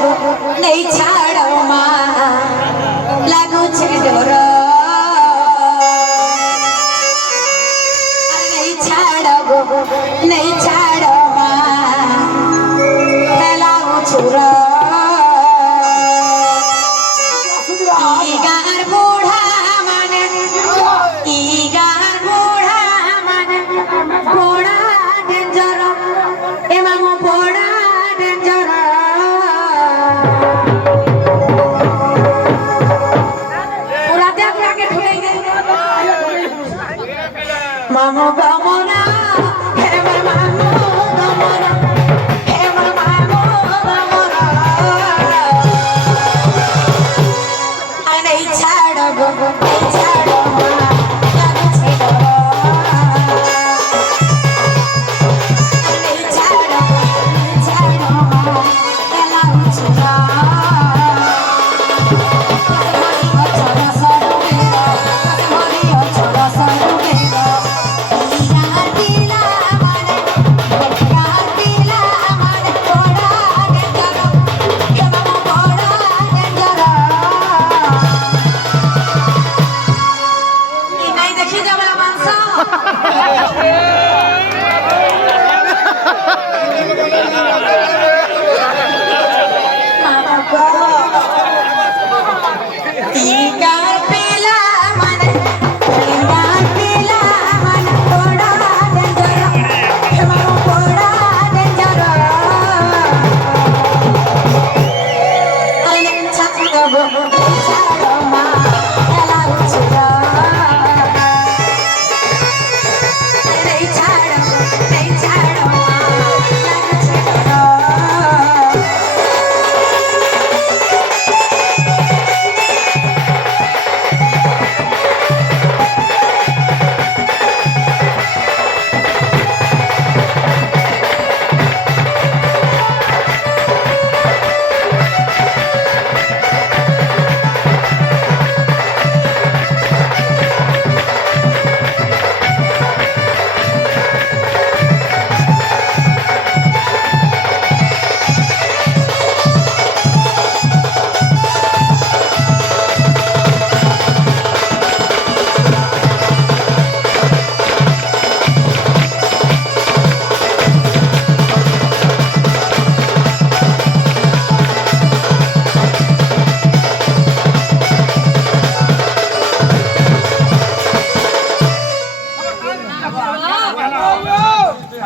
नहीं छाड़ो माँ लागू छे डोर नहीं छाड़ो माँ लागू छुरा Mama, mama, hey mama, mama, hey mama, mama. I need chado, need chado,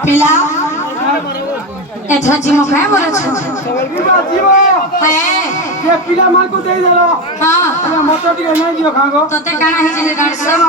पिला एथरा जीमो काय बोलो छ जीमो है ये पिला मान को दे देलो हां मोटो टिके नै दियो खागो तते काना हे जे गाड़ सब